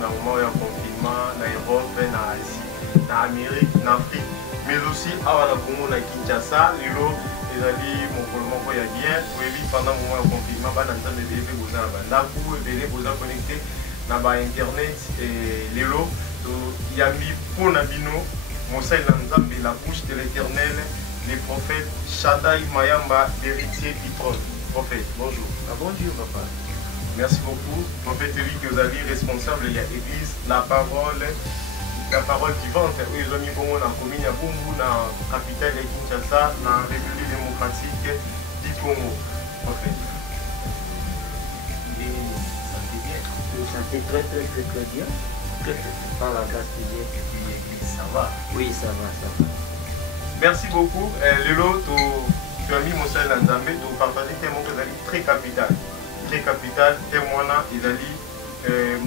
na moment de confinement, dans Europe, dans Asie, dans Amérique, dans Afrique, mais aussi à la Congo, à Kinshasa, Lilo, ils allaient mon collement pour y bien, pendant le moment de confinement, pas d'entendre de bébés, vous en avez un coup, et bébés, vous en connecté dans Internet, et Lilo, il y a mis pour Nabino, Moussa Lanzambe, la bouche de l'éternel, les prophètes, Shaddai Mayamba, l'héritier Pitron. Prophète, bonjour. Ah, bonjour, papa. Merci beaucoup. Prophète Eric Ozali, responsable de l'Église, la parole vivante. Oui, ils ont mis bon dans la commune à Bumbu, dans la capitale de Kinshasa, dans la République démocratique du Congo. Prophète. Ça fait bien. Vous sentez très bien. Par la grâce de Dieu. Ça va. Oui, ça va. Merci beaucoup. Lelo, tu as mis mon seul Lanzambe, tu as partagé tes mots très capital. Très capital, témoignant, ils ont dit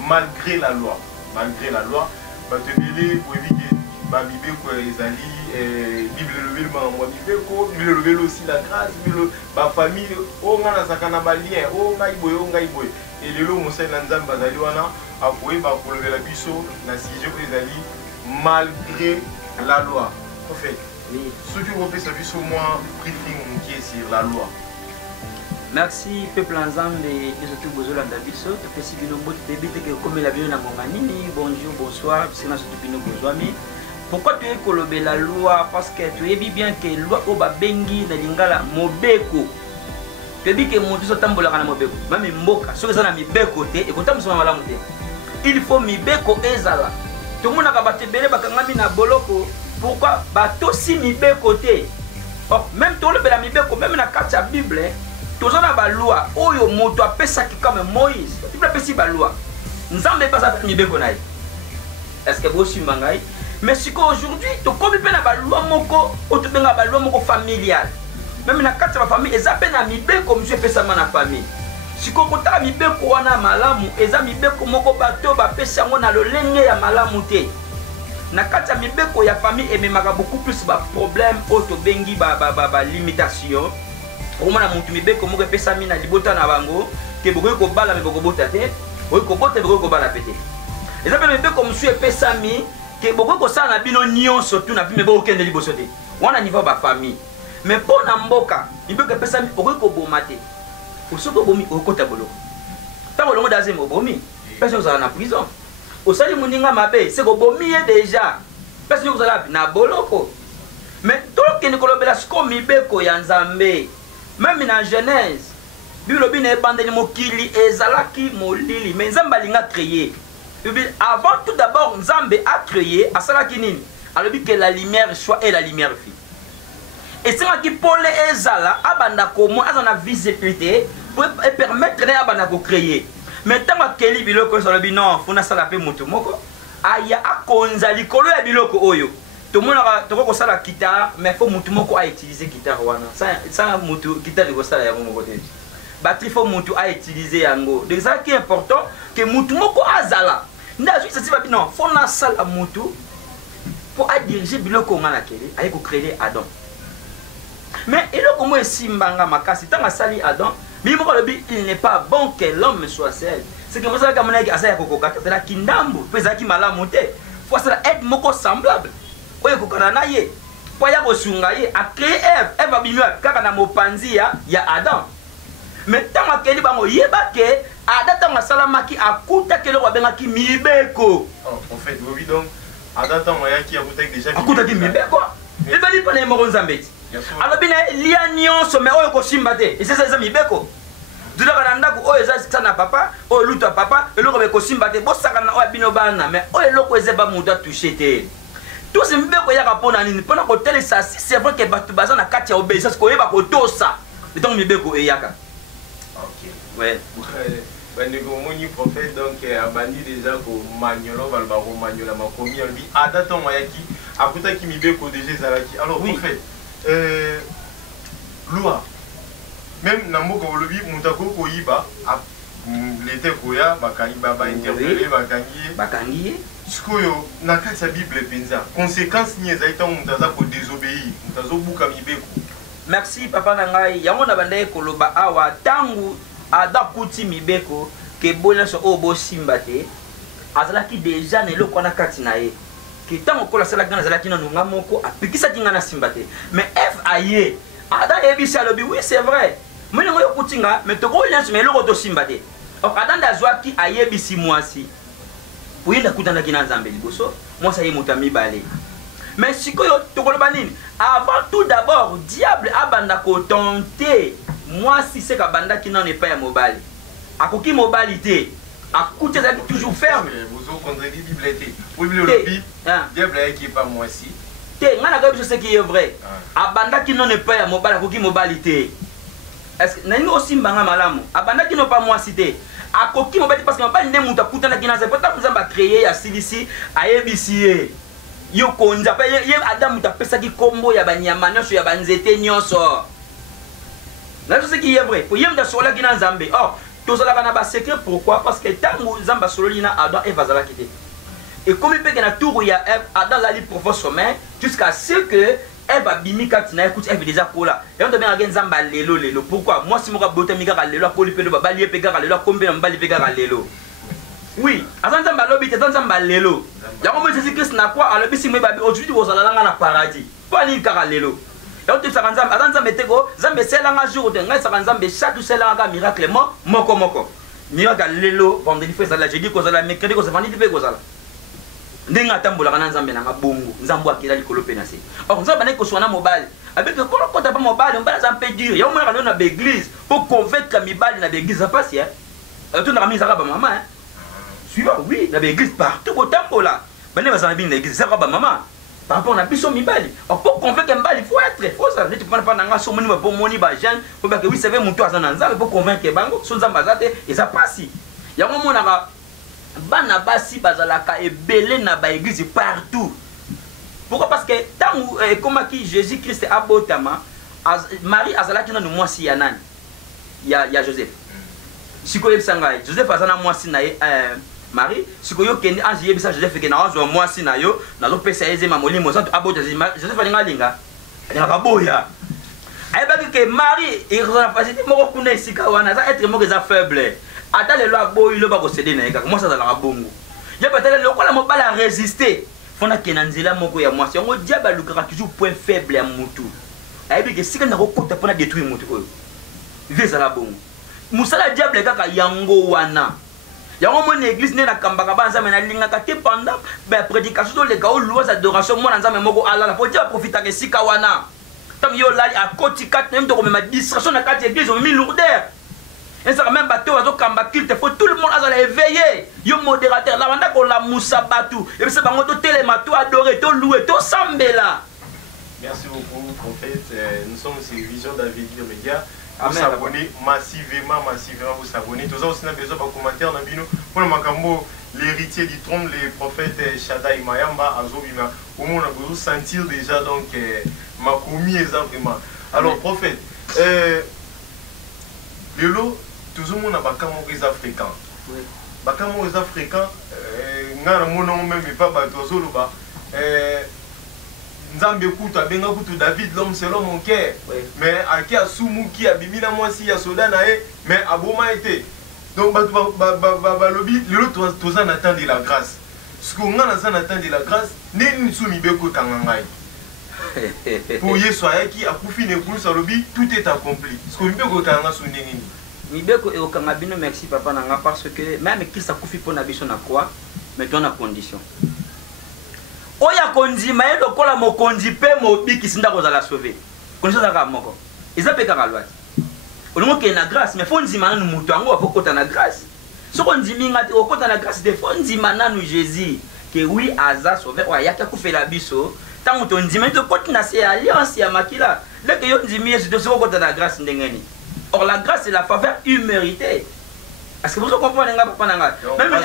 malgré la loi. Malgré la loi, tu as dit pour éviter ils ont dit Bible levé aussi la grâce, la famille, on a un lien, on a un et Lelo, mon seul Lanzambe, a avoué pour lever la biseau, na sujet ils ont dit malgré la loi. En fait, oui. Ce qui vous fait service au moins briefing qui est sur la loi. Merci, peuple ensemble et surtout Bozola Dabiso. Tu fais si bien au début que comme la vie na Monganini, bonjour, bonsoir, c'est na surtout bien Bozwami. Pourquoi tu es colobé la loi? Parce que tu es bien que la loi oba bengi na lingala mobeko. Tu dis que mon Dieu s'tambola na mobeko. Même mboka, ce que ça na mibeko te et kotam sama malamu te. Il faut mibeko ezala. Tout le monde a battu belé bakangami na boloko. Pourquoi bato si mibeko te? Or même tout le bela mibeko même na carte la Bible, tous on a ba loi. Oyo moto apesa ki comme Moïse. Tu peux pesi ba loi. Nzambe pas ça mibeko naï. Est-ce que vous suivez mangai? Mais si aujourd'hui to comme pe na ba loi moko, o to benga ba loi moko familiale. Même na carte la famille ezape na mibeko monsieur pesa na famille. Siko kota mibeko wana malamu eza mibeko moko bato ba pesa ngo na lolenge ya malamu te. Na kati ya mibeko ya famille ememaka beaucoup plus ba problème auto bengi ba limitation. Omona mutu mibeko moko pesa mina libota na bango ke boko ko bala miboko bota te, o ko bota boko ko bala pete. Eza pe mibeko musu pesa mi ke boko ko sala na bino nyonso tu na bimebo okende liboso te. Wana niveau ba famille. Mais pour na mboka, mibeko pesa mi boko ko bomate. Osoko bomi okota boloko. Ta bolongo daze mo bomi. Pesa za na prison. Osali muninga mabe, c'est ko bomi déjà. Pesa ko za na boloko. Mais tout que ni kolobela sko mibeko ya Nzambe. Même na Genèse, Bible bine bandeli mokili ezalaki molili, mais Nzambe alinga créer. Avant tout d'abord Nzambe a créé asalaki nini? Alobi que la lumière soit et la lumière fit. Et c'est qui pour les ezala abanda komo azana visibilité pour permettre à abanda ko créer. Mais tant que li biloko so lobi non, funa sala pe mutu moko aya akonza likolo ya biloko oyo. Tout le monde a ko sala guitare, mais faut mutu moko a utiliser guitare wana. Ça mutu guitare ko sala ya moko te. Batterie faut mutu a utiliser yango. Donc ça qui est important que mutu moko azala. Nda juste ça non, faut na sala mutu pour a diriger biloko ngana kele, ay ko créer Adam. Mais il est comme si mbanga makasi tant sali Adam, mais il n'est pas bon que l'homme soit seul. C'est que vous avez comme ça asa ya kokokata, c'est la kindambo, pesa ki malamu te. Faut ça être moko semblable. Oye kokana na ye. Po ya kosunga ye a créé Eve abimwa kaka na mopanzi ya Adam. Mais tant akeli bango yeba ke Adam tant salamaki akuta kelo babengaki mibeko. Oh, en fait, oui donc Adam tant yaki akuta déjà akuta ki mibeko. Il va dire pas les mots Nzambe. Alors bien lia nyonso mais oyo kosimba te. Et c'est ça mibeko. Dula kana ndako oyo eza sana papa, oyo luta papa, eloko be kosimba te bosaka na oyo bino bana mais oyo eloko ezeba muda toucher te. Tout ce mibeko ya kapona nini pona ko tele ça si c'est vrai que batu baza na kati ya obéissance ko yeba ko tosa. Le temps mibeko eyaka. OK. Ouais. Bandeko moni prophète donc abandi déjà ko manyolo balba ko manyola makomi albi adato mayaki akuta ki mibeko déjà zalaki. Alors oui. Prophète loi même namboka olobi mutako koyiba l'été koya bakangi baba interpeller bakangi sikoyo na kati ya Bible penza conséquence ni ezaita mutaza ko désobéir mutazo buka mibeko. Merci papa na ngai yango na bandaye koloba awa tangu ada kuti mibeko ke bola so obo simba te azalaki déjà nelo kona kati na ye ki tango kola sala kana azalaki na nunga moko apikisa kinga na simbate mais Eve aye Adam ebisi alobi oui c'est vrai mais ngoyo kutinga mais toko lyansi mais loko to simbate ok Adam dazwaki aye bisi mwasi oui la kutana kina nzambe liboso moi ça y mutami balé mais sikoyo tokoloba nini avant tout d'abord diable abanda ko tenter mwasi c'est ka banda kina ne pas ya mobali akoki mobalité akute za toujours ferme vous au contredit bible était oui le diable qui pas moi si te ngana ka biso ce qui est vrai abanda kina ne pas ya mobali akoki mobalité est-ce que nani aussi mbanga malamu abanda kina pas moi cité akoki mobali parce que mobali ne muta kutana kina za pota nzamba créer ya silisi ayebisi yo konza pa ye Adam tapesa ki kombo ya banyama nyonso ya banzete nyonso na ce qui est vrai pour yem da sola kina nzambe oh tozala kana ba secret pourquoi parce que tango nzamba sololi na Adam et vazala kité et comme il peut na tour ya Adam la li profond sommet jusqu'à ce que Eve abimi kati na écoute Eve déjà kola et on te bien nzamba lelo pourquoi moi si mo ka botemika ka lelo ko li pelo ba li pega ka lelo kombe na mbali pega ka lelo oui azanzamba lobi te zanzamba lelo yango mo Jésus Christ na quoi alobi si mo babi aujourd'hui vous allez na paradis pas ni ka lelo et on te saka nzamba azanzamba teko nzambe selanga jour de ngai saka nzambe chaque selanga miracle moko miracle lelo vendredi fait ça la jeudi ko za la mercredi ko za vendredi pe ko za la ndinga tambola kana nzambe na ngabongo nzambo akela likolo penase or nzambe ne ko swana mobile avec que kolo kota pa mobile on ba za peu dur ya mo na ba église pour convaincre mibali na ba église ça passe hein tout na kamisa ka ba maman hein suivant oui na ba église partout ko tambola bane ba za na église ça ka ba maman par rapport na biso mibali pour convaincre mbali il faut ça ne tu pas na nga so moni ba moni ba jeune pour que oui c'est vrai mon toi za na nzambe pour convaincre bango so nzamba za te et ça passe ya mo na ka bana basi bazalaka ebele na ba église partout. Pourquoi? Parce que tant comme qui Jésus Christ abotama Marie azalaki na mwasi ya nani ya Joseph sikoyo bisangai Joseph azana mwasi na Marie sikoyo kendi ange yebisa Joseph ke na wazo mwasi na yo na lo pesa eze mamolimo santo abota Joseph alinga linga kaboya ayebaki ke Marie irapacité moko kuna esika wana za être moko za faible ata lelo aboyi lo bako céder na yeka moi ça la bongo ya batale lokola mobala résister fona kena nzela moko ya mwasi yango diable alukaka toujours point faible ya mutu ayebi ke sika na kokota pona détruire mutu oyo visa la bongo musala diable kaka yango wana yango mon église ne na kambaka banza mena lingaka te pendant ba prédication to le ka louange adoration mona nzambe moko alala faut dire profiter ke sika wana tant yo lali a koti kat même to ma distraction na kat église on mi lourdeur. Et ça même bateau à kamba culte faut tout le monde à éveiller yo modérateur là on a ko la moussa batou et c'est bango to téléma to adorer to louer to sambela. Merci beaucoup prophète, nous sommes sur Vision d'Avenir Média. Vous abonnez massivement vous abonnez tous aussi na besoin de commentaires na bino pour le makambo l'héritier du trône le prophète Shaddai Mayamba azobima au moins on a sentir déjà donc makomi exactement. Alors prophète lelo toujours mon abakamo les africains bakamo les africains ngana mona même pas bato zoloba nzambe kuta benga kutu David l'homme selon mon cœur mais aki asumu ki abimina mwasi ya soda na e mais aboma été donc balobi lelo tous en attend de la grâce ce qu'on a en attend de la grâce neni sumi beko kangangai pour yesoya qui a profité de plus alobi tout est accompli ce qu'on beko kanga sunengini mibeko e okanga bino merci papa nanga parce que même qui ça kufi pona biso na quoi mais ton na condition oya konzima e lokola mokonzi pe mobiki sinda kozala sauver condition za moko eza pe kaka lwati olingo ke na grâce mais faut nzima na mutu ango faut kota na grâce soko nziminga te okota na grâce de faut nzima na Jésus que oui aza sauver oya ka kufela biso tango to nzima to kota na se alliance ya makila dès que yo nzimi yesu to soko kota na grâce ndengeni. Or la grâce c'est la faveur imméritée. Est-ce que vous comprenez papa nanga? Même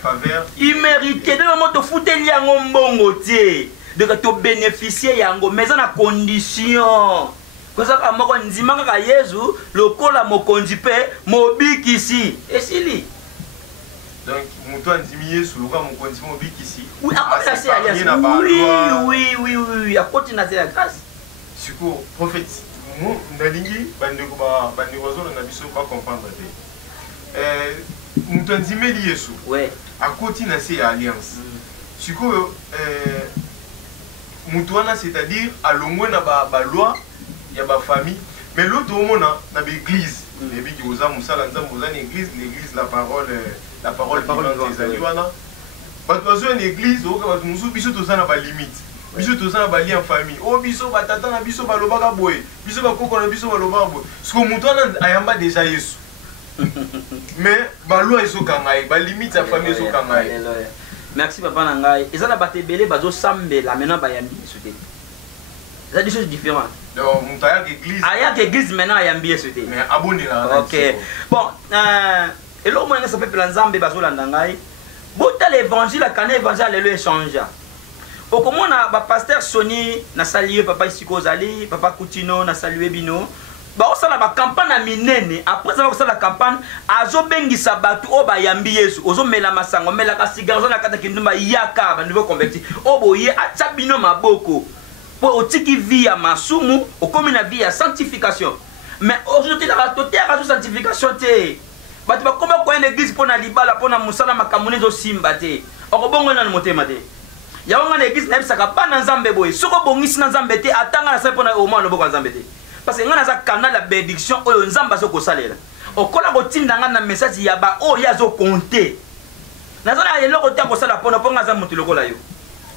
faveur imméritée. De moment to fouteli yango mbongo tie. De que to bénéficier yango mais en condition. Parce que moko nzima kaka Yesu lokola mokonzi pe mobikisi. Esili. Donc muto nzimi Yesu lokola mokonzi mobikisi. Oui, après c'est alliance. Oui, à côté na la grâce. Siko prophète nalingi bandeko bazolo na biso ba comprendre te Mutandimeli Yesu. Ouais. À côté na c'est alliance. Siko mutuana c'est-à-dire à l'ongwe na ba loi ya ba famille mais l'autre au na l'église. Les bi ki oza musala nzambo oza l'église la parole vivante des aliwana. Ba tozo une église oka ba musu biso toza na ba limite. Biso toza na ba lien en famille. Oh biso ba tata na biso ba lobaka boye. Biso ba koko na biso ba lobaka boye. Siko mutuana ayamba déjà Yesu. Mais ba loi ezokangai, ba limite ya famille ezokangai. Merci papa nangai. Et ça la batebele bazo sambela maintenant bayambi soute. C'est des choses différentes. Donc mutaya église. Aya église maintenant ayambi soute. Mais abonné là. OK. Bon, et là moi ça peuple nzambe bazo landangai. Bota l'évangile la kana évangile le échange. Au comment na ba pasteur Sony na saluer papa Isiko Zali, papa Coutinho na saluer bino. Ba osala ba campagne na minene après ça va osala campagne azo bengisa batu o ba yambi Yesu ozo mela masango mela ka cigarette na kata kindumba yaka ba nouveau converti o boye acha bino maboko po otiki vie ya masumu okomi na vie ya sanctification mais aujourd'hui la toté ya sanctification te batu ba koma ko une église pona libala pona musala makamune zo simba te okobongo na motema te ya wanga na église na bisaka pa na nzambe boye soko bongisi na nzambe te atanga na sa pona o mwana boko nzambe te. Parce que nous avons un canal de bénédiction où nous avons un salaire. Au cas où nous avons un message, il y a un compté. Nous avons un salaire pour nous faire un salaire.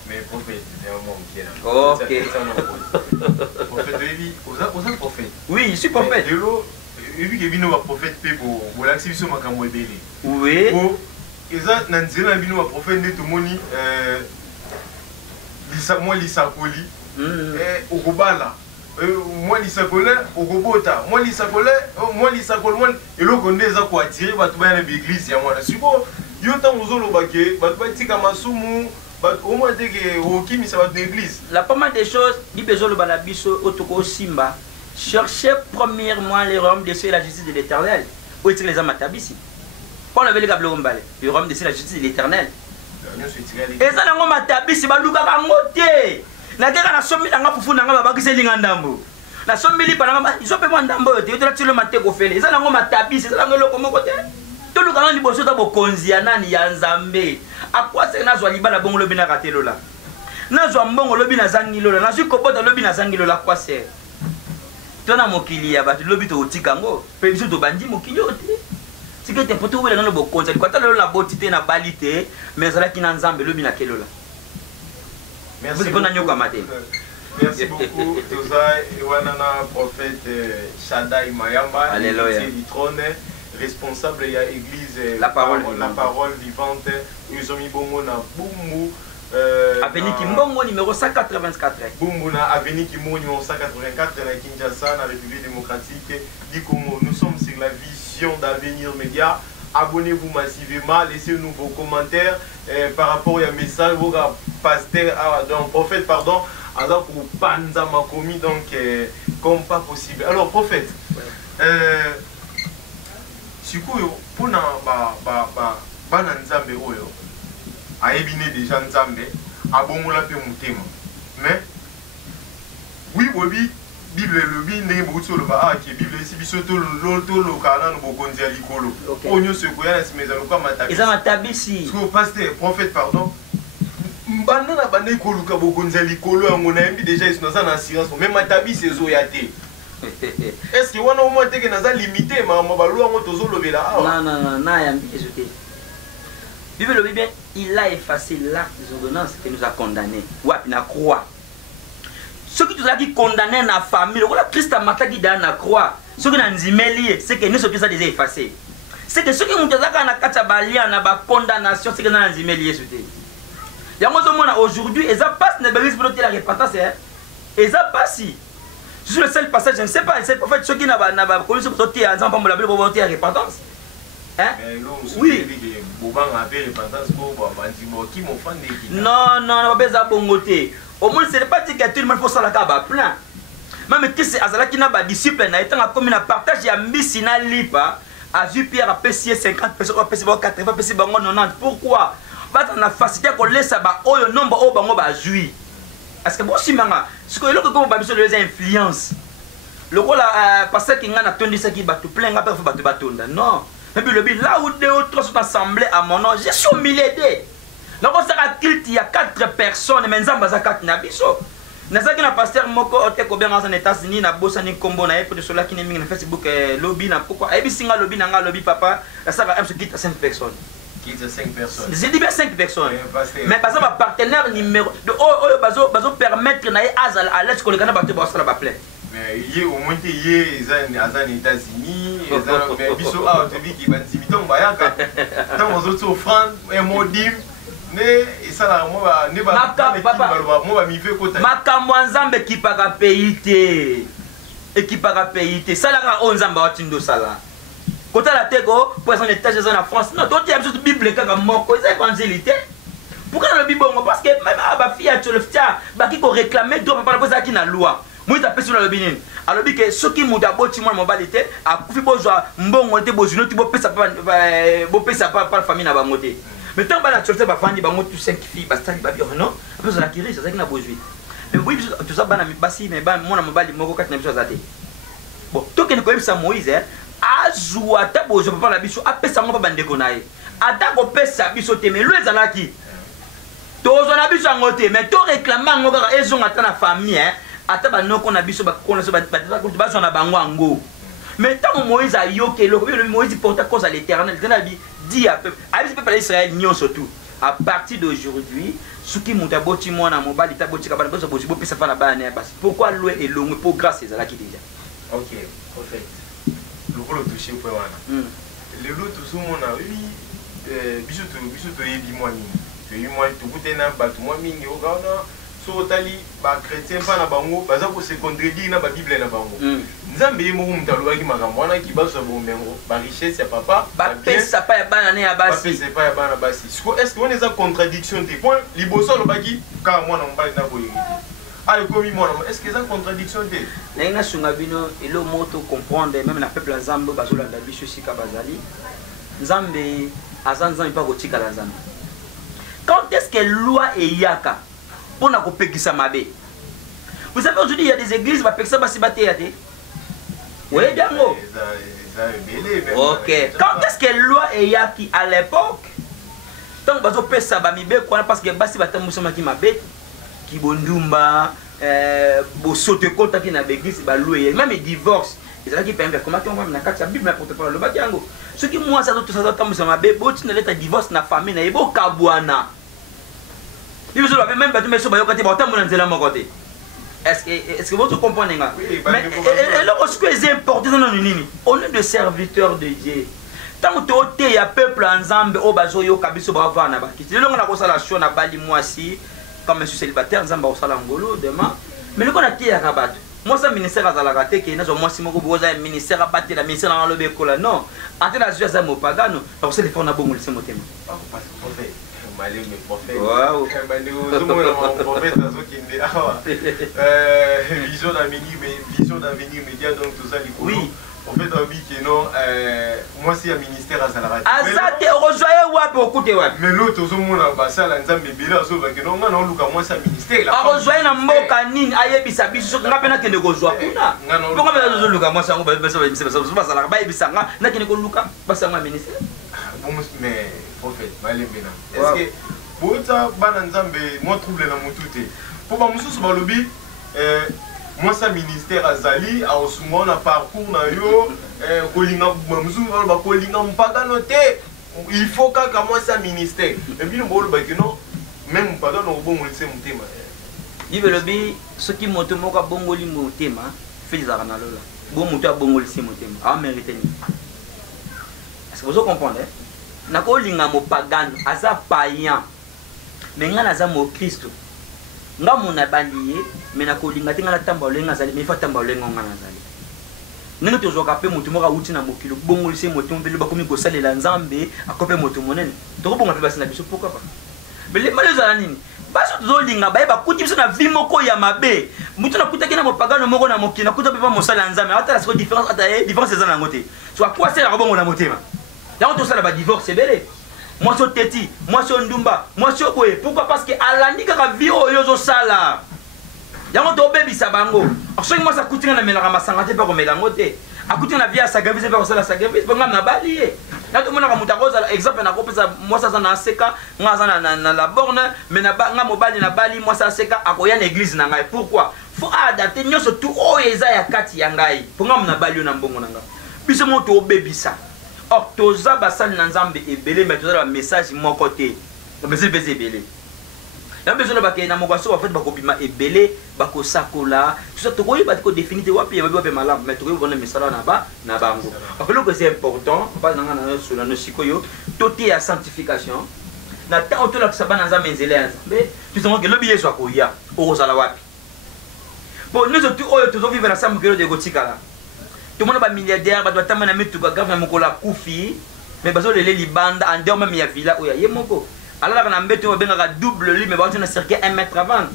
Mais prophète, c'est un moment qui est là. Ok. Prophète, prophète. Oui, je suis prophète. Et vu que nous avons prophète, pour l'activité de ma modèle. Oui. Et ça, nous avons un prophète de tout le monde. Moi, l'Isakoli. Au Kobala. Moi lisakole okobota moi lisakole et le konde za ko attirer batu ba na église ya mwana siko yo tango zolo bake batu ba tika masumu batu au moins que okimisa batu na église la pas mal de choses ni besoin le balabiso otoko simba cherchez premièrement les royaumes de Dieu et la justice de l'Éternel ou est-ce que les amatabisi quand on avait les gablo mbale le royaume de Dieu et la justice de l'Éternel et ça nango matabisi baluka kangote na keka na sombi nanga fufu nanga babakise linga ndambo na sombi lipa nanga izo pe ndambo yo te tilo mateko fele eza nango matabisi eza nango loko moko te to luka ngani boso ta bokonzi ya nani ya nzambe akwa se na zwa libala bongo lobi na katelo la na zwa mbongo lobi na zangi lola na zwi kobota lobi na zangi lola kwa se to na mokili ya batu lobi to otika ngo pe biso to bandi mokili ote sikete poto wela na bokonzi kwata lolo na botite na balite mais zala kina nzambe lobi na kelola. Merci beaucoup. Merci beaucoup. Toza Ewanana, prophète Shaddai Mayamba, responsable de l'église La Parole Vivante. Nous sommes Bongo na Bumbu. Avenue Kimbongo numéro 184. Bumbu na Avenue Kimbongo numéro 184 à Kinshasa, la République démocratique du Congo. Nous sommes sur la vision d'Avenir Média. Abonnez-vous massivement, laissez-nous vos commentaires par rapport au message, vos pasteur, donc prophète, pardon, alors pour Panza Makomi, donc comme pas possible. Alors prophète, si vous pour na ba nzambe oyo, aebine déjà nzambe, abongola pe mutema, mais oui oui. Bible le bi ndenge bouto le ba ki Bible si biso to lo kana no bokonzi ya likolo onyo se koya na simeza lo kwa matabisi eza matabisi so pasteur prophète pardon mbanda na banda ikoluka bokonzi ya likolo yango na yembi déjà ils sont en assurance même matabisi ezo ya te est-ce que wana au moins te que naza limité ma balo yango tozo lobela ah non na yambi ezote Bible le bien il a effacé l'acte des ordonnances qui nous a condamnés wapi na croix. Ceux qui sont condamnés dans la famille, Christ a maté dans la croix. Ceux qui sont zimeli, c'est que nous sommes déjà effacés. C'est que ceux qui ont déjà la condamnation, c'est que nous sommes zimeli. Aujourd'hui, ils passent ne bénissent pas la repentance. Ils passent. Je suis le seul passage, je ne sais pas. En fait, ceux qui n'ont pas connu ce que vous avez ensemble pour la repentance. Oui. Non, non, non, au moins, ce n'est pas dit que tout le monde faut s'en faire plein. Même si c'est Azalaki n'a pas disciple, n'a été comme un partage, il y a mis na lipa, à Pierre a payé 50 personnes, a payé 80 personnes, 90. Pourquoi? Parce qu'on a facilité qu'on laisse le nombre au bango ba jouir. Parce que bon si manga, ce que l'autre comme ba les influences. Le rôle pasteur qui ngana tondi ça qui ba tout plein ngapa faut ba tout batonda. Non. Et puis le but, là où 2 ou 3 sont assemblés à mon nom, je suis au milieu d'eux. Donc on s'est culte, il y a 4 personnes, mais nous avons 4 nabiso. Nous avons un pasteur moko oteko bien aux États-Unis, na bossa ni combo na pour ceux qui n'aiment pas Facebook lobby na pourquoi. Et puis singa lobby na lobby papa, ça va se quitte à 5 personnes. Quitte à 5 personnes. J'ai dit bien 5 personnes. Mais parce que ma partenaire numéro de bazo permettre na à l'aise que le Ghana bateau bossa la baple. Mais il y a au moins il y a aux États-Unis, mais biso a au début qui va diminuer bayaka. Tant aux autres offrandes et modim et ça là moi ne va moi mi fait côté. Makambo nzambe kipaka payité. Ekipaka payité. Ça là on nzamba watindo sala. Côté la tego pour son étage en France. Non, toi tu as besoin de Bible kaka moko, c'est évangélité. Pourquoi dans le Bible parce que même ba fille a tcholeftia ba ki ko réclamer droit papa la qui na loi. Moi ta personne le binin. Alors bi que ce qui muda boti moi mobalité a kufi bozwa mbongo te bozuno ti bo pesa pa famille na bangote. Mais tant que tu as fait des 5 filles, bastard, babi, non, après ça la tirer, c'est ça qui n'a pas besoin. Mais oui, tout ça, banami, basi, mais ban, mon amabali, mon coca, n'a pas besoin. Bon, toi qui ne connais pas Moïse, Azoua, ta bozo, papa la biso, après ça, mon papa bandekonaï. Atta ko pesa biso te, mais lui, zalaki. Tozo na biso angote, mais toi réclamant, mon gars, ils ont atteint la famille, atta ba non qu'on a biso, qu'on a so, ba son abango ango. Mais tant que Moïse a yoké, Moïse porte à cause à l'éternel, dit à peu, avec le peuple d'Israël, n'y surtout. À partir d'aujourd'hui, ce qui m'a boti moi na mobile, il t'a boti kabana, parce que boti bopi ça pas la banne. Pourquoi louer et long pour grâce c'est là qui déjà. Ok, parfait. Le rôle touché pour moi. Le lot tout ce monde a oui, biso to yebi moi ni. To yebi moi to côté na ba to moi mingi o gana. So tali ba chrétien pa na bango, baza ko se contredire na ba Bible na bango. Nzambe mo mutalo ki makambo wana ki baso bo mengo, ba richesse ya papa, ba pesa pa ya bana ne ya basi. Ba pesa pa ya bana basi. Est-ce que on est en contradiction des points liboso lo baki ka mwana mbali na ko yiri. Ale komi mwana, est-ce que c'est en contradiction des? Na sunga bino elo moto comprendre même na peuple Nzambe bazola da biso sika bazali. Nzambe azanza pas kotika la Nzambe. Quand est-ce que loi et yaka pour na kopekisa mabe? Vous savez aujourd'hui il y a des églises va pekisa basi batéate. Oui, Dango. Ok. Quand est-ce que loi et yaki à l'époque? Tant que vous avez ça, parce que basi batamusama qui m'abête, qui bondumba, bosote kota qui n'a l'église, loué, même les divorces. C'est ça qui permet comment on va na carte la Bible na porte-parole le bakiango. Ce qui moi ça tout ça tamusama be, boti na leta divorce na famille na ebo kabwana. Il vous avez même battu mais so bayokati batambo na nzela mo côté. Est-ce que vous comprenez? Oui, mais lorsque c'est important dans le nini, on est des serviteurs de Dieu. Tant que tu es un peuple ensemble, au bazo yo kabiso brava na ba. Si le on a ça la chose na bali moi si comme je suis célibataire, nzamba osala ngolo demain. Mais le qu'on a tie à rabat. Moi ça ministère à la raté qui na moi si moko boza ministère à battre la ministère dans le bekola non. Ante la joie ça mo pagano, parce que les fonds na bongo le motema. Malé mais prophète. Waouh. Prophète vision d'avenir média donc tout ça les oui. Prophète a dit que non moi c'est un ministère à Salara. Azate rejoyer wapi okute wapi. Mais l'autre au monde ba sala nzambe bela so ba que non ngana luka moi c'est ministère là. A rejoyer na mboka nini ayebisa biso ngapena kende kozwa kuna. Pourquoi ba zo luka moi sango ba ba sala ba yebisa nga na kende ko luka ba sanga ministère. Bon mais prophète malé bena. Est-ce que bota bana nzambe moi trouble na mutute. Pour ba mususu ba lobi moi ça ministère azali a osuma na parcours na yo kolinga mamzu ba kolinga mpaka noté il faut ka moi ça ministère et puis nous ba que non même pas dans bon le sème tema il veut le bi ce qui monte moka bongoli motema fait des arana lola bon moto bongoli sème tema a mérité ni est-ce que vous comprenez na kolinga mo pagano aza païen mais ngana za mo Christ nga mona bandiye mena kolinga tinga na tamba olenga zali me fa tamba olenga ngana zali nene to zoka pe mutu moka uti na mokilo bongo lise motu mbele bakomi ko salela nzambe akope motu monene to ko bonga pe basina biso pourquoi pas bele maloza nini baso to linga ba ba kuti biso na vie moko ya mabe mutu na kutaki na mopagano moko na mokina kuta pe pa mosala nzambe ata la différence ata différence za na ngote so quoi c'est la bongo na motema ya to sala ba divorce belé. Moi je suis Teti, moi je suis Ndumba, moi je suis Boé. Pourquoi? Parce que Alani kaka vie oyo sala. Yango to bebi sabango. Parce que moi ça coûte na melanga masanga te pas comme melango te. A coûte na vie à sacrifice pas comme ça la sacrifice, bon na balié. na to mona ka mutakoza exemple na kopesa moi ça na seka nga za na la borne mais na nga mobali na bali moi ça seka akoya na église na ngai pourquoi faut adapter nyoso tout o eza ya kati ya ngai pour nga na bali na mbongo na nga biso mo to obebisa or toza basali na nzambe ebele mais toza ba message moko te ba message pese ebele ya besoin ba ke na mokaso en fait ba kobima ebele ba ko sakola tout ça to ko ba ko définir wapi ya ba malam mais to ko bona misala na bango parce que c'est important pas na na sur la nosikoyo toté ya sanctification na ta auto la sabana nzambe nzela mais tu sais que le billet soit koya o sala wapi bon nous tout oyo to vivre na samu kelo de gotikala tout le monde ba milliardaire ba doit tamana metu ka grave na mokola kufi mais bazo lele libanda en dehors même ya villa oya yemoko alors na mbeto bengaka double lit mais ba tina circuit 1 mètre avant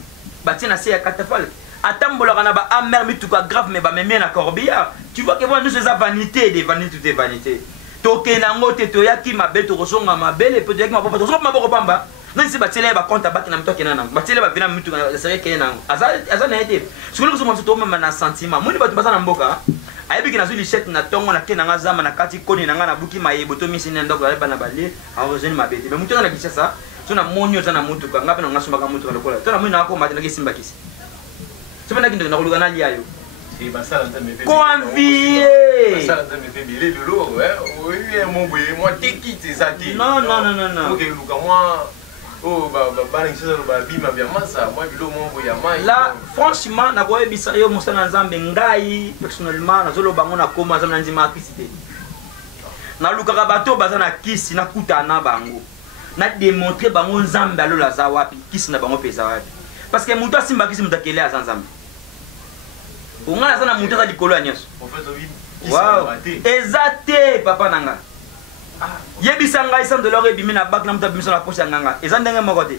ba tina c'est à catafal atambola kana ba amer mituka grave mais ba memia na corbillard tu vois que moi nous c'est ça vanité des vanités toutes des vanités toke na ngote to yaki mabeto kosonga mabele pe to yaki mapapa to sopa maboko pamba non c'est ba tele ba compte ba kina mtoke na ba tele ba vina mituka c'est que na aza na été sur le so to même na sentiment moni ba tumasa na mboka ayebi kina zuli chete na tongo na kena ngazama na kati koni na ngana buki mayebo to misi na ndoko ba na bale awozeni mabete mais mutu na kishasa to na monyo to na mutuka ngape na ngasuma ka mutuka lokola to na moni na ko mati na kisimba kisi to na kindo na kuluga na liayo et bah ça là me fait convier ça là me fait billet de l'eau oui mon boy moi t'es qui t'es ça non OK luka moi oh bah ça ba bima bien massa moi bilo mon boy ya mai là franchement na ko ebisa yo musana nzambe ngai personnellement na zolo bango na koma nzambe nzima akisite na luka ka bato bazana kisi na kutana bango na démontrer bango nzambe alola za wapi kisi na bango peza wapi parce que muto asimba kisi mutakele a nzambe ongana sana muto za likolo ya nyeso en fait oui wow ezate papa nanga yebisa ngai $100 ebimi na bak na muta bimisa na poche nganga eza ndenge moko te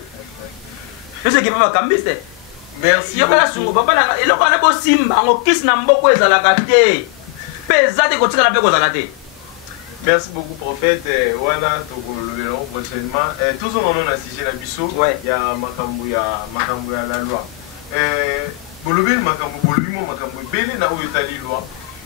est-ce que papa kambiste merci yo kala sungo papa nanga eloko na bo simba ngo kisi na mboko ezalaka te peza te kotika na pe kozala te. Merci beaucoup prophète wana to le prochainement tous on a sujet na biso ya makambo ya la loi bolobeli makambo bolimo makambo bele na oyo tali loi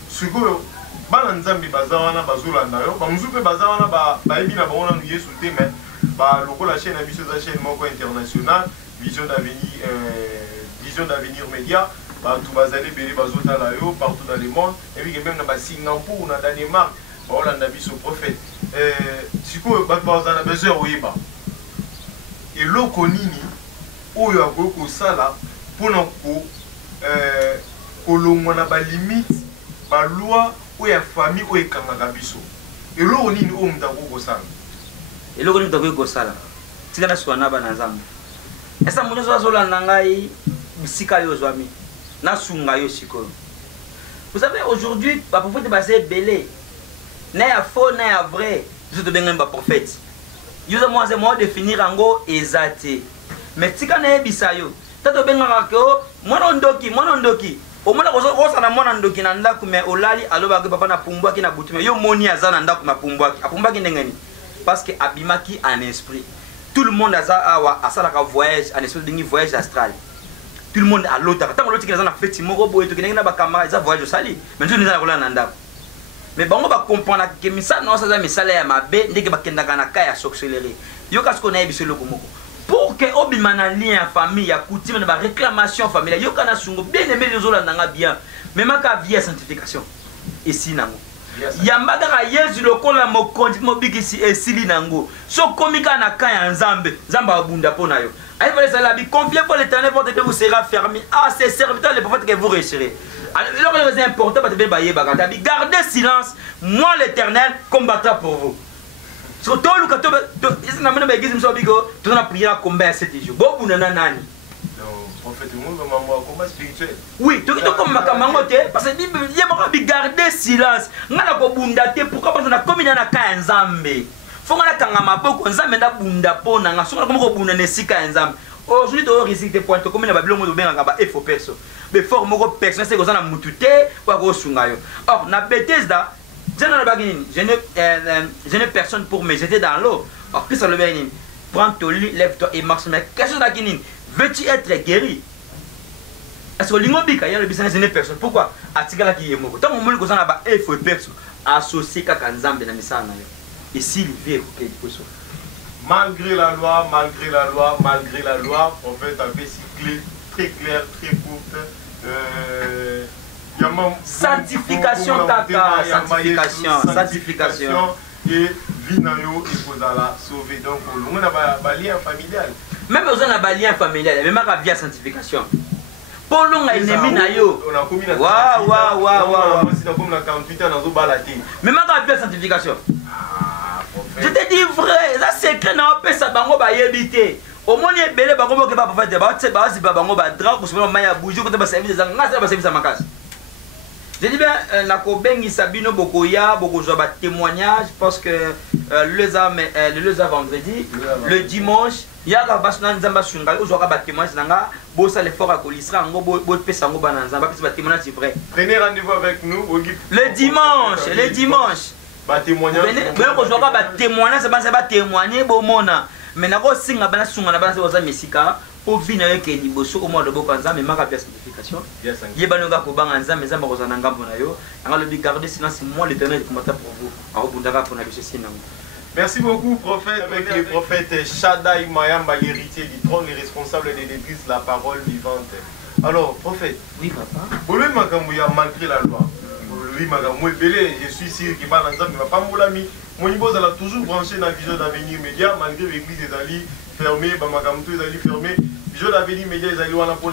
sikoyo bana nzambi bazawana bazolanda yo bamuzupe bazawana ba ebi na baona nu Yesu te mais ba lokola chaîne na biso za chaîne moko international vision d'avenir média partout bazali bele bazotala yo partout dans le monde et puis même na ba Singapour na Danemark baolanda biso prophète sikoyo bato bazana besoin oyeba eloko nini oyo akoki kosala mpona kolongwa na balimite baloi oyo ya famille oyo ekangaka biso eloko nini oyo moto akoki kosala eloko nini moto akoki kosala tika na swana bana nzambe esa moto nyonso azolanda ngai bisika yo ozwami nasunga yo sikoyo. Vous savez aujourd'hui baprophète basa ebele na ya faux na ya vrai biso tobenga ba prophète yo za moi définir yango eza te mais tika na yebisa yo tato bengaka ko mwana ndoki omona kosala mwana ndoki na ndako mais olali aloba ke papa na pumbwaki na butu mais yo moni aza na ndako na apumbwaki ndenge ni parce que abimaki en esprit tout le monde aza awa asalaka voyage en esprit dingi voyage astral tout le monde a l'autre tant l'autre qui na fête moko boye to kinenge na ba camarade za voyage osali mais nzo nza na kola na ndako mais bango ba comprendre que misala non ça za misala ya mabe ndenge bakendaka na kaya sorcellerie yo kasi ko na yebiso loko moko pour que obimana lien famille ya coutume na ba réclamation familiale yo kana sungo bien aimé les ola nanga bien même ka vie sanctification ici nango yamba ka yezu lokola mokonzi mobikisi esili nango so komika na kaya nzambe nzamba abunda pona yo aïe va les alabi confiez pour l'éternel votre Dieu vous sera fermé à ses serviteurs les prophètes que vous réussirez. Alors c'est important parce que gardez silence, moi l'éternel combattra pour vous. Surtout le kato ils n'amènent pas l'église nous bigo tu as prié à combat 7 jours. Bon vous nana nani. Non, prophète nous maman combat spirituel. Oui, tu as comme makamangote parce que Bible dit m'a garder silence. Ngala ko bunda te pourquoi parce que na komina na ka nzambe. Faut nga kanga maboko nzambe nda bunda pona nga soka ko bunda nesika nzambe. Aujourd'hui to risque point comme na babilo mo benga ba faux perso. Mais fort moko personne c'est kozana mutute kwa ko sunga yo. Or na Bethesda je n'ai personne pour me jeter dans l'eau. Or Christ le béni. Prends ton lit, lève-toi et marche. Mais question d'akinin, veux-tu être guéri? Est-ce que l'ingo bika ya le business je n'ai personne. Pourquoi? Atigala ki yemoko. Tant mo mo kozana ba faux perso associé ka nzambe na misana yo. et s'il vit malgré la loi, prophète avait cyclé très clair, très courte. Sanctification, kaka, sanctification. Et Vinayo et Kozala sauvé. Donc, on a un lien familial. Même on a un lien familial, même à via sanctification. Pour l'on a ennemi na yo. On a commis la même à via sanctification. Je te dis vrai, ça c'est que n'a pas ça bango ba yebité. Au moins il belé bango ke ba prophète ba tse ba si ba bango ba dra ko so maya bouger ko te ba service za ngasa ba service à makasi. Je dis bien, Nakobengi Sabino Bokoya, Bokoja témoignage parce que le vendredi, le dimanche, il y a un Zamba Sungal, où j'aurai un témoignage, Bossa l'effort à Colisra, Bosango Bananza, un témoignage c'est vrai. Prenez rendez-vous avec nous le dimanche. Témoignage. Mais quand je vois un témoignage, c'est pas témoigner, Bomona. Mais n'a pas singa bana Sungana Bana Oza Messika. Pour venir avec les nibosso au mois de Bokanza, mais ma certification. Yebanoga Kobanganza, mais ça m'a resananga Bonayo. Alors le garder sinon c'est moi l'éternel qui m'attend pour vous. Alors Bundara pour la ceci. Merci beaucoup, prophète. Avec les prophètes Shaddai Mayamba, l'héritier du trône, les responsables de l'église, la parole vivante. Alors, prophète. Oui, papa. Malgré la loi. Je suis sûr qu'il va dans ne va pas m'oulami. Mon niveau a toujours branché dans la vision d'avenir média, malgré l'église des alliés fermée, Bamakamto les alliés fermés. Vision d'avenir média, les alliés pour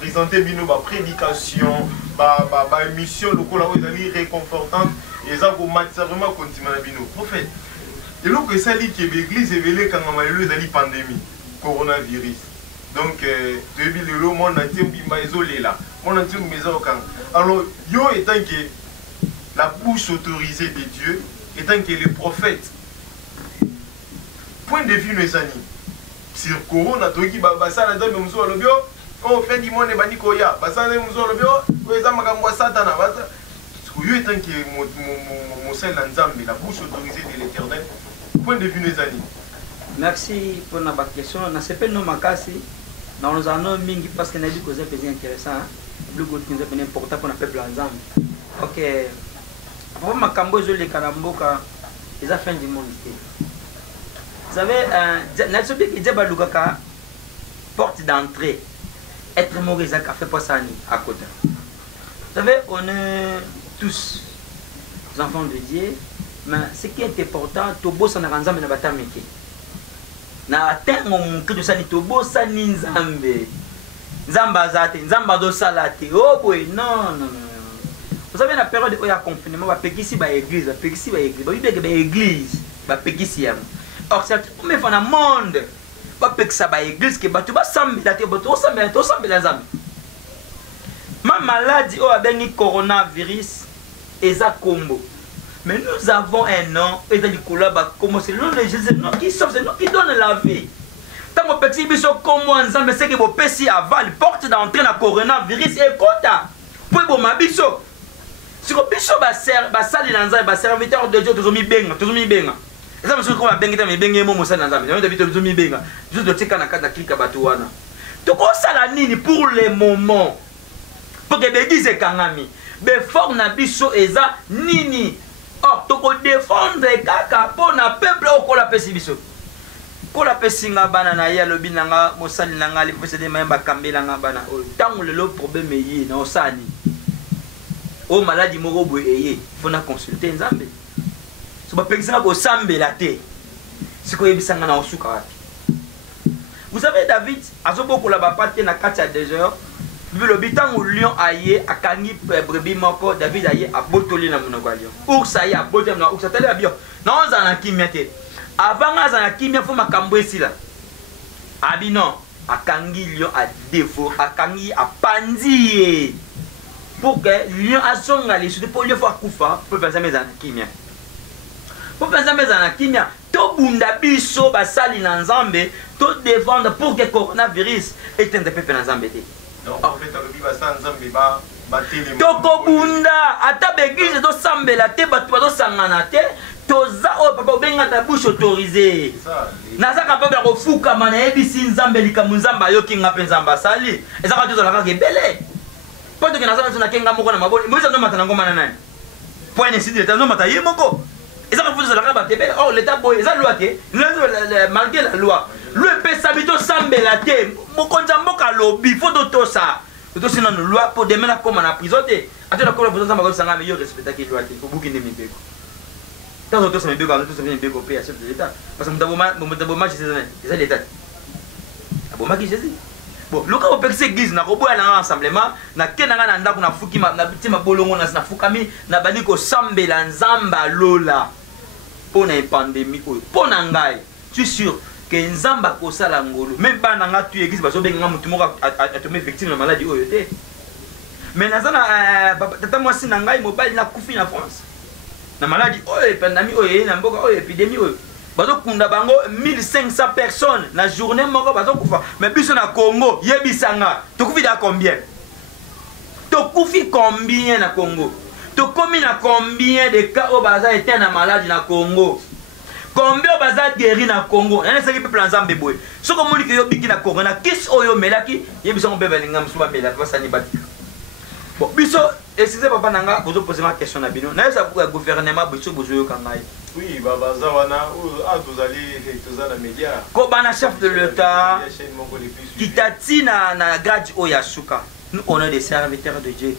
présenter une prédication, une mission locale, les alliés réconfortantes, et ça pour vraiment continuer à bino. Prophète, et là que ça dit que l'église est velée quand on a eu les pandémie, coronavirus. Donc, depuis le monde entier, on est isolé là. Mon entier, alors, yo étant que la bouche autorisée de Dieu, étant que les prophètes, point de vue nous ani. Sur Corona, toki basa la dame muso lobio, on fait du monde bani koya, basa la muso lobio, on za makambo satana basa. Yo étant que mon seul nzambe, la bouche autorisée de l'Éternel, point de vue nous ani. Merci pour la question. On a ce nom makasi. Nous en mingi parce que nous avons dit que c'est intéressant. Le goût qui nous est important pour le peuple ensemble. Ok. Pour ma cambo je les karamboka, ils ont fait du monde. Vous savez, Natsubi qui dit balugaka porte d'entrée. Être mauvais à fait pas ça à côté. Vous savez, on est tous des enfants de Dieu, mais ce qui est important, tout beau ça n'a rien à battre meki. Na tengo mkitu sani tobo sani nzambe nzamba zate nzamba do salate oh boy non. Vous savez la période où il y a confinement va pekisi ba église ba bibe ba église ba pekisi yam. Or c'est tout mais dans monde ba pekisa ba église ke batu ba sambela te batu sambela nzambe. Ma maladie o abengi coronavirus eza combo. Mais nous avons un nom, et dans le collab, comment c'est le nom de Jésus, non qui sauve, c'est nous qui donne la vie. Tant que petit biso comme moi, ensemble, c'est que vos pécis aval, porte d'entrée dans le coronavirus et quota. Pour bon ma biso. Si le biso va salir dans un serviteur de Dieu, toujours mi benga. Et ça me semble qu'on va benga, mais benga mon moussa dans un. J'ai envie de toujours mi benga. Juste de checker la carte de clic à Batouana. Tout ça la nini pour le moment. Pour que l'église est kanami. Mais fort na biso eza nini. Or, tu peux défendre kaka pour na peuple au kola pesi biso. Kola pesi nga bana na ya lobi nanga mosali nanga li fese de mayamba kambela nga bana. Tango le problème yi na osani. O maladie moko boye eye, faut na consulter nzambe. So ba pekisa ko sambela te. Siko yebisanga na osuka wapi. Vous savez David, azoboko la ba patte na 4 à 2 heures. Vu le bitan où lion aïe a kangi brebis moko David aïe a botoli na monoko lion. Ours aïe a botoli na ours tele bien. Non za na kimia te. Avant za na kimia faut makambo esila. Abi non, a kangi lion a défaut, a kangi a pandi. Pour que lion a songa les sous pour lion faut kufa pour penser mes na kimia. Pour penser mes na kimia, to bunda biso ba sali na nzambe, to défendre pour que coronavirus éteinte peuple na nzambe te. Toko bunda ata beglise to sambela te batu bazo sangana te toza o papa benga ta bouche autorisée naza capable de refuka mana ebisi nzambe likambo nzamba yoki nga pe nzamba sali ezaka tozo la ka bele poto ke naza na kenga moko na maboni moza no matana ngoma na nani point ainsi de temps mata ye moko eza ka fuza la ba tebe oh l'état boy eza loi te malgré la loi le pesa bito sambela te mokonza mboka lobi faut to ça to sina no loi pour demain comme en prison te atela ko la prison samba ko sanga meilleur respecter ki loi te ko buki ne mibeko tant to ça mibeko to ça mibeko pe à chef de l'état parce que mutabo c'est l'état aboma ki jésus bon loka opekise église na koboya na rassemblement na kenanga na ndako na fuki na bitima bolongo na fukami na bani ko sambela nzamba lola pour une pandémie pour ngai je suis sûr que nzamba ko sala ngolo même ba nanga tu église baso benga mutu moko atomé victime de maladie oyo te mais nazana tata mwasi na ngai mobile na kufi na France na maladie oyo pandémie oyo na mboka oyo épidémie oyo bazo kunda bango 1500 personnes la journée moko bazo kufa mais biso na Congo yebisanga to kufi da combien to kufi combien na Congo to komi na combien de cas au baza était na malade na Congo combien baza guéri na Congo na seki peuple nzambe boy soko moni ke yobiki na Congo na kis oyo melaki yebisanga bebe linga msuba melaki basani bati bon biso excusez papa nanga bozo poser ma question na bino na ça pour gouvernement biso bozo yo kangai. Oui, babaza wana tous les médias. Kobana chef de l'État qui tati na gadji oyasuka. Nous on est des serviteurs de Dieu.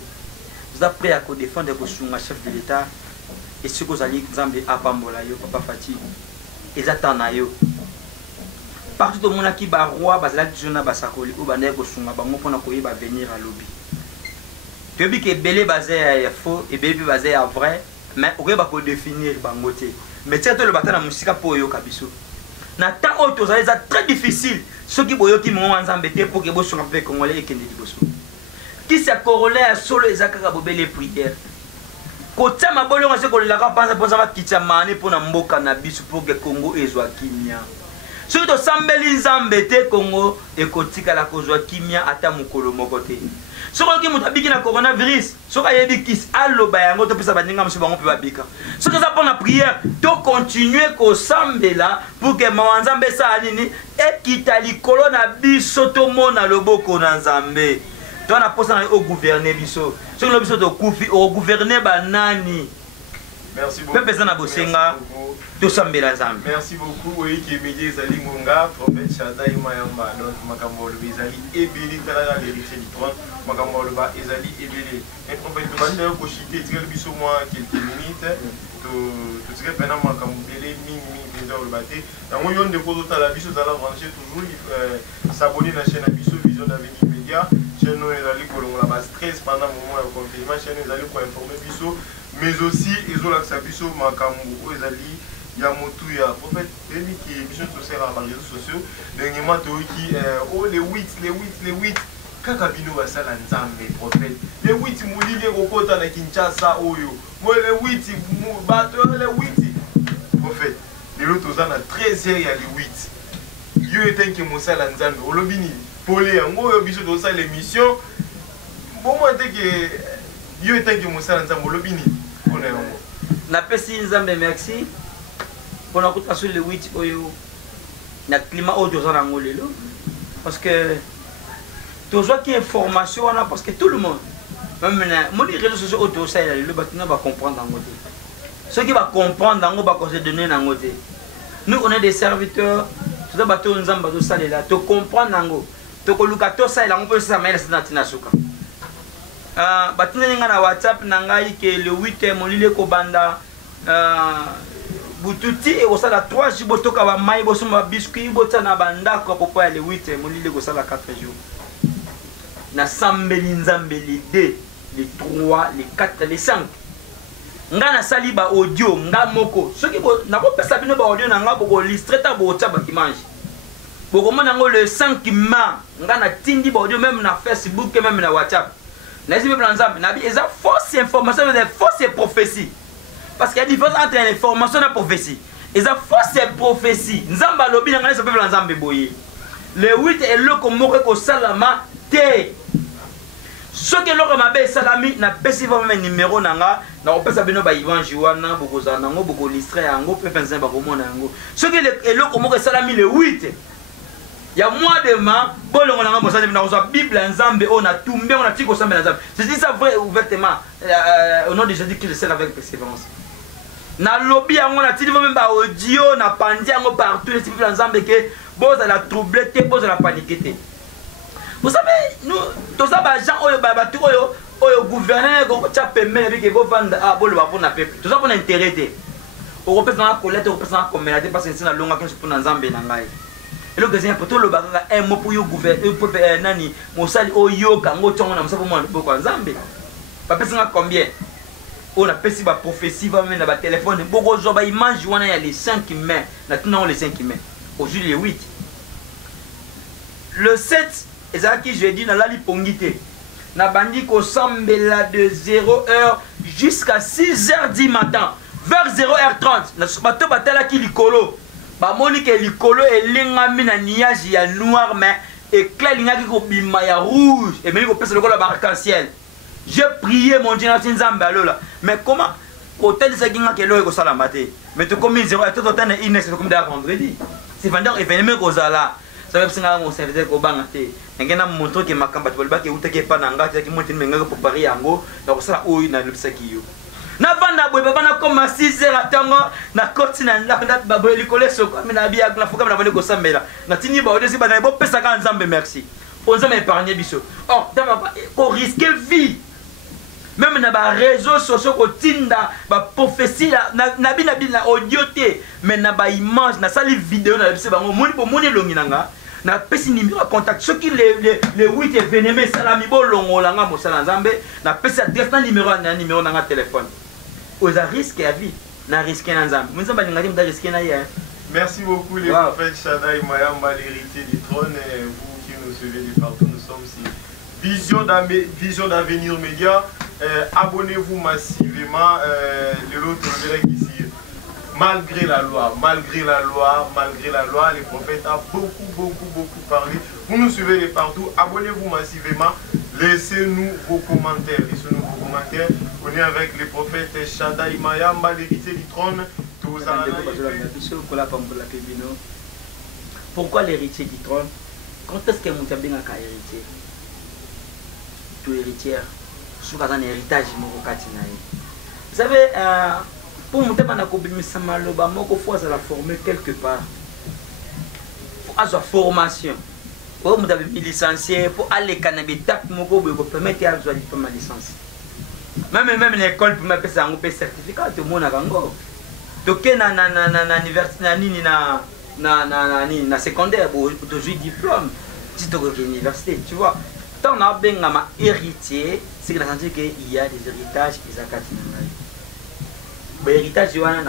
Vous êtes prêts à défendre le chef de l'État et ce que vous allez Nzambe apambola yo papa Fati. Ezatana yo. Partout au monde qui ba roi bazala jona basakoli ou bana ko sunga bango pona ko yeba venir à lobby. Tu dis que belé basé à faux et bébé basé à vrai. Mais on va pas définir bangote mais c'est le bataille na musika po yo kabiso na ta auto ça est très difficile ceux qui boyo qui m'ont embêté pour que bosso avec congolais et kende bosso qui c'est corollaire solo ezaka bobele prière kota mabolo ngase ko la ka panza pour ça kitcha mane pour na mboka na biso pour que Congo ezwa kimia ceux to sambeli nzambete Congo et kotika la kozwa kimia ata mukolo mokote ce qui m'a dit que le coronavirus, ce qui a dit que allo to pesa baninga mso bango pe babika. Ce que ça pour la prière, to continuer ko sambela pour que mawanzambe sa nini et kitali kolona biso to mona loboko na nzambe. To na posa au gouverner biso. Ce que biso to kufi au gouverner banani. Merci beaucoup. Pepe sana bosenga to sambela nzambe. Merci beaucoup. Oui, qui médias zali ngonga, prophète Shaddai Mayamba donc makambo le bizali ebeli tala l'héritier du trône. Makambo le ba ezali ebeli. Et prophète bande ko chité tirel biso moi quelques minutes to tirel pena makambo belé minimi déjà le baté. Donc on yonde ko tala biso tala brancher toujours s'abonner na chaîne biso Vision d'Avenir Média. Chaîne nous ezali ko la base stress pendant moment de confinement, chaîne ezali ko informer biso mais aussi ils ont l'accès biso makambo ezali ya motu ya prophète demi qui mission sociale sur les réseaux sociaux dernièrement qui oh les 8 kaka bino basala nzambe prophète les 8 mulile kokota na Kinshasa oyo moi les 8 bato les 8 prophète les autres za na 13h ya les 8 yo etenki mosala nzambe olobini polé yango yo biso to ça l'émission bon moi te que yo etenki mosala nzambe olobini on est yango na pesi nzambe merci pour nous sur le 8 oyo na climat au deux ans lelo parce que tout ça qui information on a parce que tout le monde même les réseaux sociaux autour ça le bâtiment va comprendre en côté ceux qui va comprendre en va se donner en côté nous on est des serviteurs tout ça bateau nzamba do ça là to comprendre en to ko luka to ça là on peut ça mais c'est na suka batina ninga na WhatsApp nangai que le 8 molile ko banda bututi et osala 3 jours botoka ba mai bosoma biscuit botana banda ko popo ya le 8 molile ko sala 4 jours na sambeli nzambe les 2 les 3 les 4 les 5 nga na sali ba audio nga moko soki na ko pesa bino ba audio na nga boko listreta bo taba dimanche boko mona ngo le 5 ma nga na tindi ba audio même na Facebook même na WhatsApp na zibe plan nzambe na bi eza fausse information mais fausse prophétie. Parce qu'il y a une différence entre l'information et la prophétie. Et ça fausse prophétie. Nzamba lobi n'angane se peut faire nzambe boye. Le 8 est le comme ko salama te. Ce que l'on m'a salami na pesi vraiment numéro nanga na opesa bino ba Ivanji wana boko zanango boko listre yango pe penza ba komona yango. Ce que est le comme salami le 8. Il y a moins de mains, bon, on a la Bible, Nzambe, on a tout, mais on a dit qu'on s'en met Nzambe. Je dis ça vrai ouvertement, au nom de Jésus-Christ, je sais avec persévérance. Na lobby, on a dit même audio, on a pandi partout, les civils Nzambe, que bon, ça l'a troublé, bon, ça l'a paniqué. Vous savez, nous, tous ça, les gens, le gouverneur, qui a permis de vendre à bon, le peuple. Tout ça pour intérêt. On peut faire un collecte, on peut faire un commélaté parce que c'est la longue qui est Nzambe. Et le deuxième, pour tout le bagage, un mot pour le gouvernement, pour faire nani, mon sali, oh yo, quand on a ça pour moi, pourquoi Nzambe? Pas personne combien? On a passé ma prophétie, va même dans le téléphone, beaucoup de gens, ils mangent, il y a les 5 mai, maintenant les 5 mai, aujourd'hui les 8. Le 7, et ça qui je dis, dans la lipongité, na bandi ko sambela de 0h jusqu'à 6h du matin, vers 0h30, na bato batala ki likolo. Ba moni ke likolo elingami na nuage ya noir mais éclair lingaki ko bima ya rouge et même ko pesa lokola arc-en-ciel. J'ai prié mon Dieu na Nzambe alola. Mais comment hôtel ça ginga ke lo ko sala maté. Mais to comme 0 tout autant na inex comme da vendredi. C'est vendeur événement ko sala. Ça veut dire que mon serviteur ko banga té. Ngena montre ke makamba to balba ke utake pa na ngati ki monte menga ko pari yango na ko sala oyi na lupsa kiyo. Na banda boy bana comme 6h atango na koti na ndaka baboy likole soko na biya na fuka na bone ko sambela na tini ba odesi bana bo pesa ka Nzambe merci on Nzambe épargner biso or dama ko risquer vie même na ba réseaux sociaux ko tinda ba prophétie na bina audio té mais na ba image na sali vidéo na biso bango moni po moni longi nanga na pesi numéro contact ceux qui les 8 événements salami bo longola nga mosala Nzambe na pesi adresse na numéro na téléphone. Aux risques à vie, n'a risqué dans Nzambe. Merci beaucoup les prophètes Shaddai Mayamba, l'héritier du trône, et vous qui nous suivez de partout, nous sommes ici. Vision d'avenir média, abonnez-vous massivement, l'autre ici. Malgré la loi, les prophètes ont beaucoup parlé. Vous nous suivez de partout, abonnez-vous massivement. Laissez-nous vos commentaires. On est avec les prophètes Shaddai Mayamba, l'héritier du trône. Pourquoi l'héritier du trône? Quand est-ce que vous avez un héritier? Tout héritière, sur un héritage, vous savez, pour monter dans la communauté, il faut la former quelque part. Il faut avoir formation. Pour vous avez licencié, pour aller au Canada, vous permettez à avoir une licence. Même l'école, pour me faire un certificat, tout le monde a un go. Donc, na université, na secondaire, pour jouer diplôme, tu dois aller à l'université, tu vois. Tant on a bien un héritier, c'est qu'il y a des héritages qui sont l'héritage, il y a un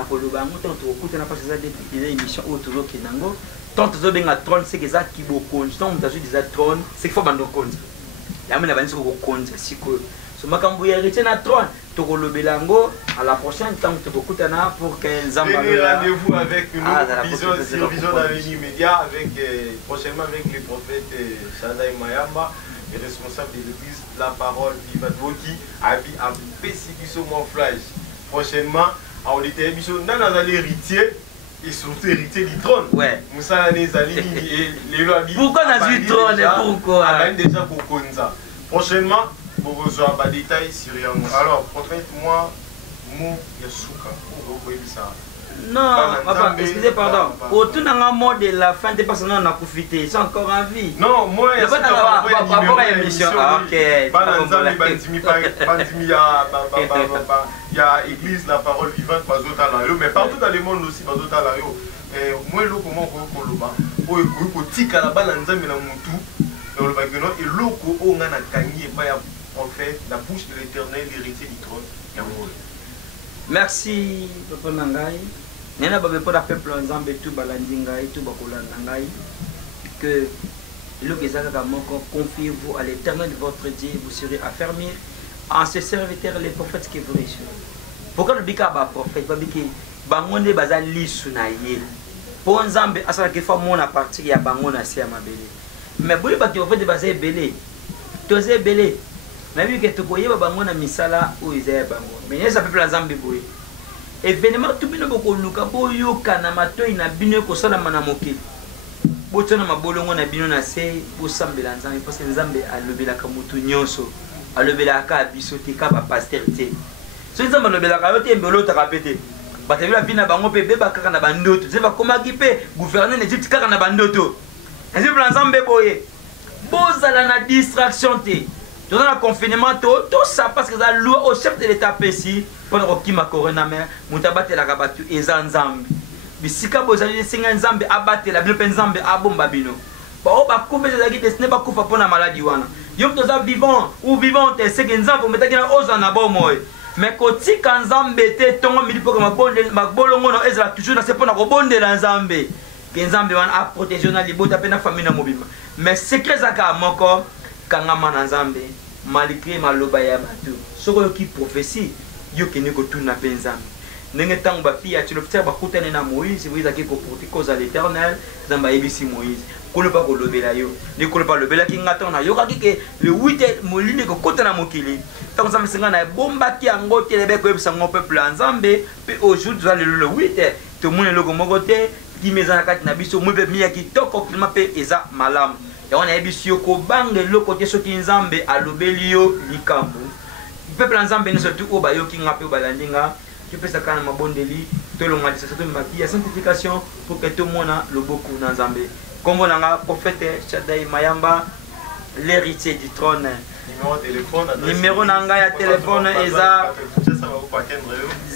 des émissions autour de Nango. Tant que vous avez un trône, c'est que ça qui vous compte. Tant que vous avez un trône, c'est qu'il faut que vous compte. Il y a un peu de compte. Si vous avez un héritier na trône, tu vas le belango à la prochaine temps que vous avez pour que Nzambe. Rendez-vous avec nous, Vision d'avenir média, prochainement avec les prophètes Shaddai Mayamba, les responsables de l'église La Parole Vivante qui habite à Pessibiso Mon Flash. Prochainement, à Olité Biso, dans l'héritier. Et surtout héritier du trône. Ouais. Moussa Nezali et pourquoi on a du trône et pourquoi déjà pour Konza. Prochainement, vous aurez des détails sur Yango. Alors, prophète, moi, Yasuka, ça. Non, papa, excusez, pardon. Autour d'un mot de la fin des personnes, on a profité. Ils sont encore en vie. Non, moi, il y a l'église La Parole Vivante, mais partout dans le monde aussi, moi, comment la bouche de l'Éternel, l'héritier du trône. Merci, Papa Nangai. Nena ba bepo da peuple Nzambe tout balandi ngai tout bakolanda ngai que le gezaka moko confiez-vous à l'Éternel votre Dieu, vous serez affermis en ce serviteur les prophètes qui vous reçoivent. Pourquoi le bika ba prophète ba biki bangonde bazali sunaye pour Nzambe asala ke fa mona partir ya bangona si ya mabele mais boye ba ki prophète bazé belé tozé belé mais bi ke to koye ba bangona misala o izaya bango mais yesa peuple Nzambe boye événement tout bino boko luka boyo kana matoi na bino ko sala mana mokili botona mabolongo na bino na se bosambela nzambe parce que nzambe alobelaka mutu nyonso alobelaka biso te ka ba pasteur te so nzambe alobelaka yo te mbelo ta kapete batavila bina bango pe beba kaka na bandoto ze bakomaki pe gouverner na Egypte kaka na bandoto nzambe nzambe boye bozala na distraction te dans le confinement tout ça parce que la loi au chef de l'état ici pendant que ma corona mais mutabate la kabatu ezanzambe bisika bozali singa nzambe abate la bilo nzambe abomba bino ba o ba kumbe za gite sne ba kufa pona maladie wana yom toza vivant ou vivante c'est que nzambe metaki na ozana bomoy mais kotika nzambe te tongo milipo ka mabolongo no ezala toujours na se pona ko bondela nzambe ke nzambe wana a protéger na libota pe na famille na mobima mais secret zaka moko kangama na nzambe malgré maloba ya bato soko yoki prophétie yokende kotuna pe nzambe ndenge ntango bafi ya tilofitaire bakutane na Moïse Moïse aki koporte cause à l'éternel nzambe ayebisi Moïse koloba kolobela yo nde koloba lobelaki nga ntango nayokaki ke le 8 molili kokota na mokili ntango nzambe senga na ebombaki yango te lebe koyebisa ngo peuple ya nzambe mpe aujourd'hui toza lelo le 8 tomoni eloko moko te kimi eza na kati na biso moi mpe miya kitoko klima mpe eza malamu yango nayebisi yo kobanga eloko te soki nzambe alobeli yo likambo peuple ya nzambe nyonso tu oyo bayoki nga mpe balandi nga topesaka na mabondeli tolonga lisasa tomemaki ya sanctification pour que tomona loboko na nzambe kombo na nga prophète Shaddai Mayamba l'héritier du trône numéro na nga ya telefone eza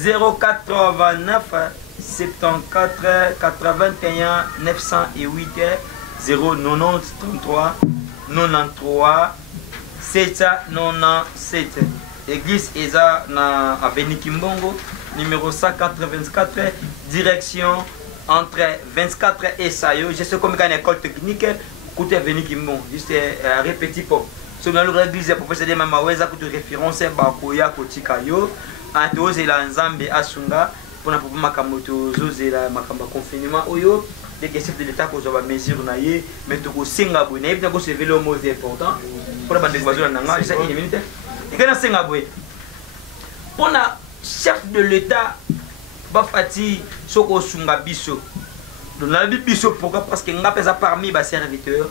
089 74 81 908 090 33 93 797 Église Eza na Avenue Kimbongo numéro 184 direction entre 24 et Sayo. Je sais comme une école technique côté Avenue Kimbongo juste répéter pour sur l'église professeur de Mamaweza côté référence Bakoya Kotika yo Antoze la Nzambe Asunga pour na papa Makamoto Zozela Makamba confinement oyo des questions de l'état pour avoir mesure na ye mais to ko singa bu na yebita ko se velo mot important pour la bande de na nga ça une minute et quand singa bu pour na chef de l'état bafati soko sunga biso donc na biso pourquoi parce que nga pesa parmi ba serviteurs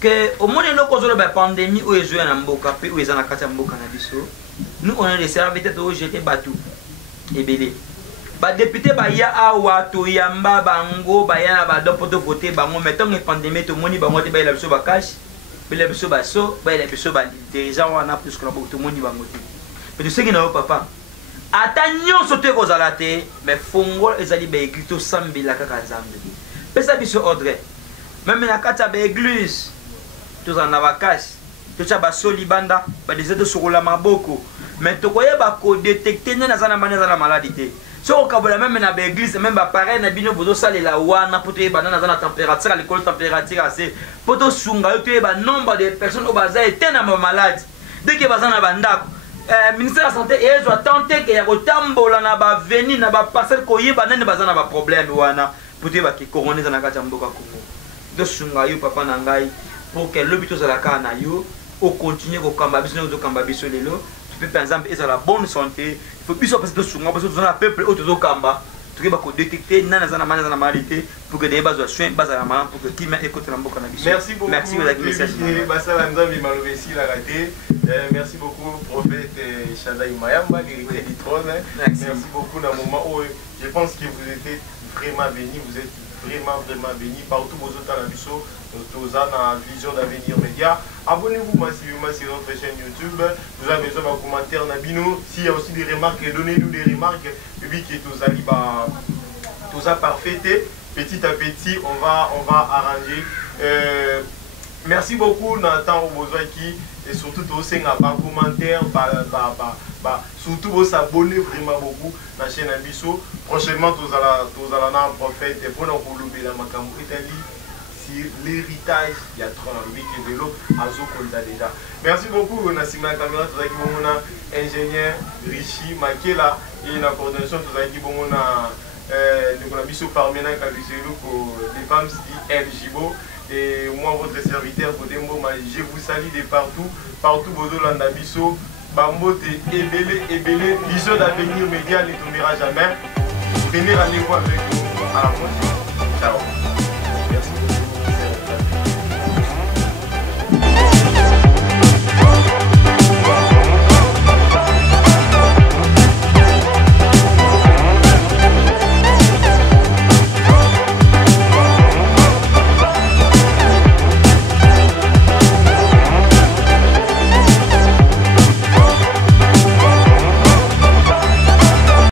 que au monde loko zo la pandémie o ezo na mboka pe o ezana kati ya mboka na biso nous on est les serviteurs to jeter batou ebele ba député ba ya awa to yamba bango ba ya na ba dopoto voter bango mettons que pandémie to moni bango te ba la biso ba cash ba la biso ba so ba la biso ba dirigeant wana plus que na to moni bango te mais tu sais que na papa ata nyonso te kozala te mais fongo ezali ba église sambela kaka nzambe pesa biso ordre même na kati ya ba église to za na ba cash to cha ba so libanda ba deseto sokola maboko mais to koyeba ko détecter na za na maneza na maladie te so okabola même na l'église même ba pareil na bino bozo salela wana poto yeba na za température à l'école température assez poto sunga yo to yeba nombre de personnes au baza était na malade dès que baza na bandako ministère de la santé ezo tenter que ya kotambola na ba veni na ba parcelle ko yeba nene baza na ba problème wana poto yeba ki corona za na kati mboka Kongo do sunga yo papa na ngai pour que l'hôpital za la kana yo au continuer ko kamba biso no kamba biso lelo par exemple et la bonne santé il faut biso parce que souvent parce que dans le peuple autour de Kamba tu peux pas détecter nana za na maladie pour que des bases de soins base à la main pour que qui met écoute la mboka na biso. Merci beaucoup. Merci vous avez message. Merci beaucoup prophète Shaddai Mayamba l'héritier du trône. Merci beaucoup dans le moment où je pense que vous êtes vraiment bénis, vous êtes vraiment bénis partout vos autres à la biso. Nous avons une vision d'avenir média. Abonnez-vous massivement sur notre chaîne YouTube. Vous avez besoin de commentaires Nabino. S'il y a aussi des remarques, donnez-nous des remarques. Public et tout ça parfait. Petit à petit, on va arranger. Merci beaucoup Nathan Obozwaki et surtout aussi par commentaire, surtout vous abonnez vraiment beaucoup à la chaîne Abisso. Prochainement, vous allez un prophète pour nous louer la Makamou Italie. L'héritage, il y a 38 qui est de l'eau, déjà. Merci beaucoup, Nassima Kamera, tout ça qui est ingénieur Rishi Makela et la coordination, tout ça qui est le Bisso Parmena Kabiselu pour les femmes qui est Jibo. Et moi, votre serviteur, je vous salue de partout, Bozolanda Bisso, Bambote, Ebele, vision d'avenir média ne tombera jamais. Venez aller voir avec nous à la prochaine.